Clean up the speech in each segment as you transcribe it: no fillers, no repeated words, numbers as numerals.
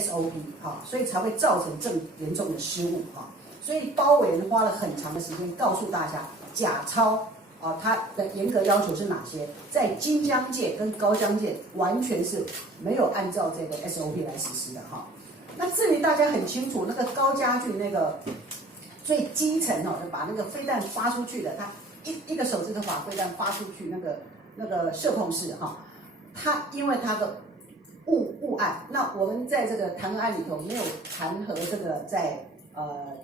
SOP 所以才会造成这么严重的失误所以包委员花了很长的时间告诉大家，假钞它的严格要求是哪些，在金江界跟高江界完全是没有按照这个 SOP 来实施的那至于大家很清楚，那个高家俊那个最基层就把那个飞弹发出去的，他一个手指头把飞弹发出去，那个射控室他因为他的误案，那我们在这个弹劾案里头没有弹劾这个在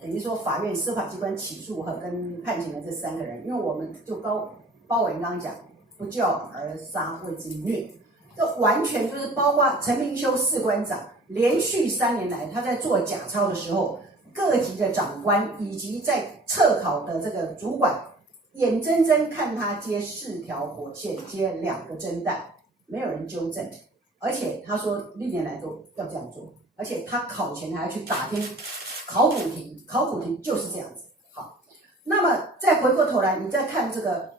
等于说法院司法机关起诉和跟判刑的这3个人，因为我们就包委员刚刚讲，不教而杀谓之虐，这完全就是包括陈明修士官长连续3年来他在做假钞的时候，各级的长官以及在测考的这个主管，眼睁睁看他接4条火线，接2个蒸弹，没有人纠正，而且他说历年来都要这样做，而且他考前还要去打听考古题，考古题就是这样子。好，那么再回过头来，你再看这个，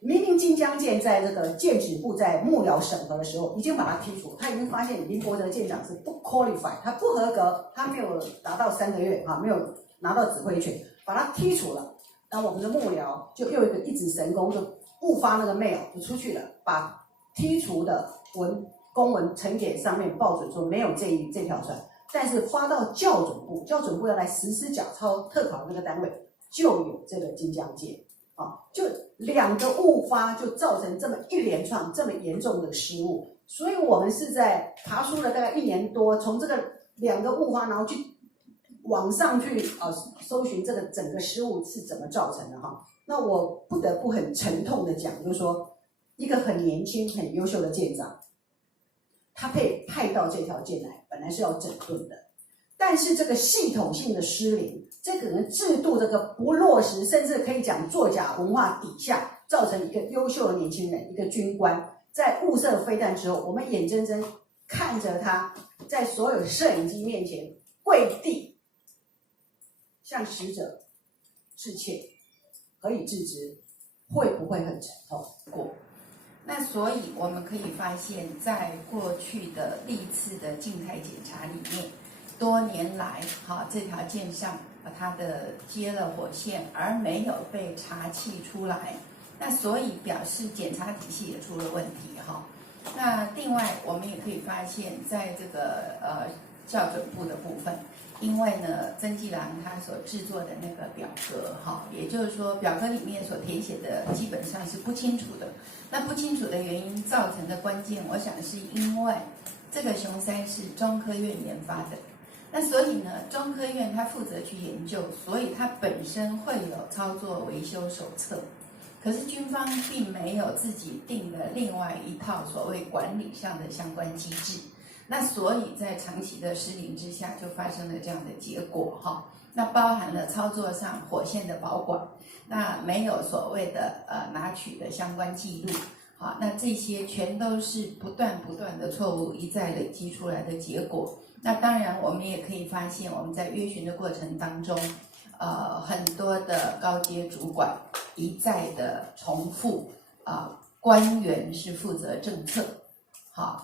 明明金江舰在这个建指部在幕僚审核的时候，已经把他剔除，他已经发现林伯哲舰长是不 qualify， 他不合格，他没有达到3个月没有拿到指挥权，把他剔除了。那我们的幕僚就又一个一指神功，就误发那个 mail 就出去了，把剔除的公文呈给上面报准说没有这条船。但是发到校准部，校准部要来实施假钞特考的那个单位就有这个金江舰就2个误发，就造成这么一连串这么严重的失误。所以我们是在爬梳了大概1年多，从这个2个误发，然后去网上去搜寻这个整个失误是怎么造成的那我不得不很沉痛的讲，就是说一个很年轻很优秀的舰长，他被派到这条舰来，本来是要整顿的，但是这个系统性的失灵，这个制度这个不落实，甚至可以讲作假文化底下，造成一个优秀的年轻人，一个军官，在误射飞弹之后，我们眼睁睁看着他在所有摄影机面前跪地，向死者致歉，何以致之？会不会很沉痛？那所以我们可以发现，在过去的历次的静态检查里面，多年来，这条舰上它的接了火线，而没有被查气出来，那所以表示检查体系也出了问题那另外我们也可以发现，在这个校准部的部分，因为呢，曾纪郎他所制作的那个表格也就是说表格里面所填写的基本上是不清楚的。那不清楚的原因造成的关键，我想是因为这个雄三是中科院研发的，那所以呢，中科院它负责去研究，所以它本身会有操作维修手册。可是军方并没有自己定的另外一套所谓管理上的相关机制，那所以在长期的失灵之下，就发生了这样的结果那包含了操作上火线的保管，那没有所谓的拿取的相关记录那这些全都是不断的错误一再累积出来的结果。那当然我们也可以发现，我们在约询的过程当中很多的高阶主管一再的重复官员是负责政策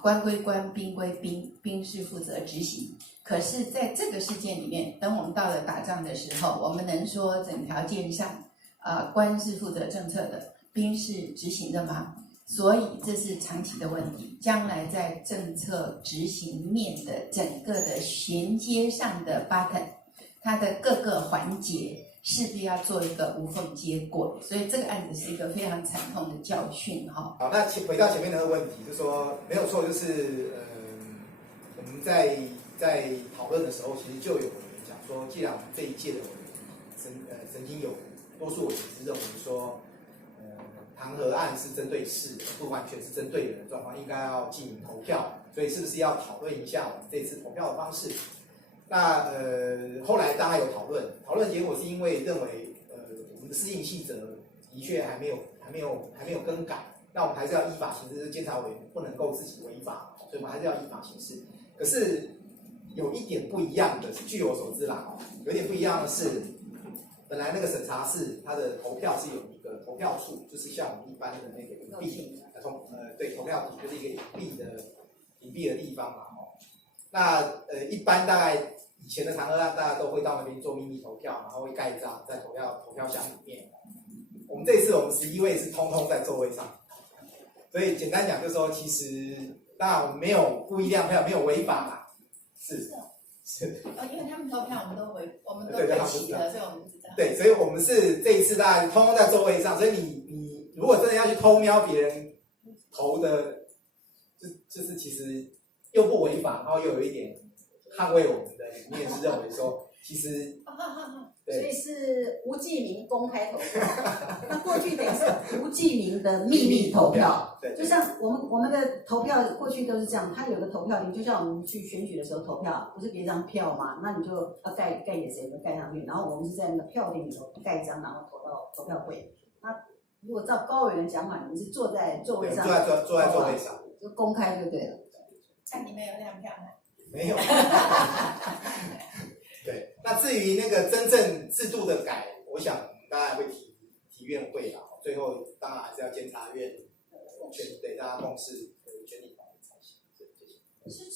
官归官，兵归兵，兵是负责执行。可是在这个事件里面，等我们到了打仗的时候，我们能说整条舰上官是负责政策的，兵是执行的吗？所以这是长期的问题，将来在政策执行面的整个的衔接上的 button， 它的各个环节势必要做一个无缝接轨，所以这个案子是一个非常惨痛的教训好，那回到前面那个问题，就是说没有错，就是我们在讨论的时候，其实就有委员讲说，既然我们这一届的委员曾经有多数委员是认为说，弹劾案是针对事，不完全是针对人的状况，应该要进行投票，所以是不是要讨论一下我们这次投票的方式？那后来大家有讨论结果是因为认为我们的适应细则的确还没有更改，那我们还是要依法行事，就是监察委员不能够自己违法，所以我们还是要依法行事。可是有一点不一样的是，据我所知啦，有点不一样的是，本来那个审查室它的投票是有一个投票处，就是像我们一般的那个隐蔽对投票处就是一个隐蔽的地方嘛那一般大概以前的常二案，大家都会到那边做秘密投票，然后会盖章在投票箱里面。我们这一次我们11位是通通在座位上，所以简单讲就是说，其实当然我们没有故意亮票，没有违法啦，是。因为他们投票我们都对对齐了，所以我们知道。对，所以我们是这一次大家通通在座位上，所以你如果真的要去偷瞄别人投的，就是其实又不违法，然后又有一点捍卫我们的理念，是认为说其实所以是无记名公开投票，那过去等于是无记名的秘密投票。对，就像我们的投票过去都是这样，它有个投票亭，就像我们去选举的时候投票，不是给一张票嘛，那你就要盖给谁就盖上去，然后我们是在那个票亭里头盖章，然后投到投票柜。那如果照高委员的讲法，你们是坐在座位上，坐在座位上，就公开就对了。但你们有亮票吗？没有。对，那至于那个真正制度的改，我想当然会提院会啦，最后当然还是要监察院对大家共识全力同意才行。谢谢。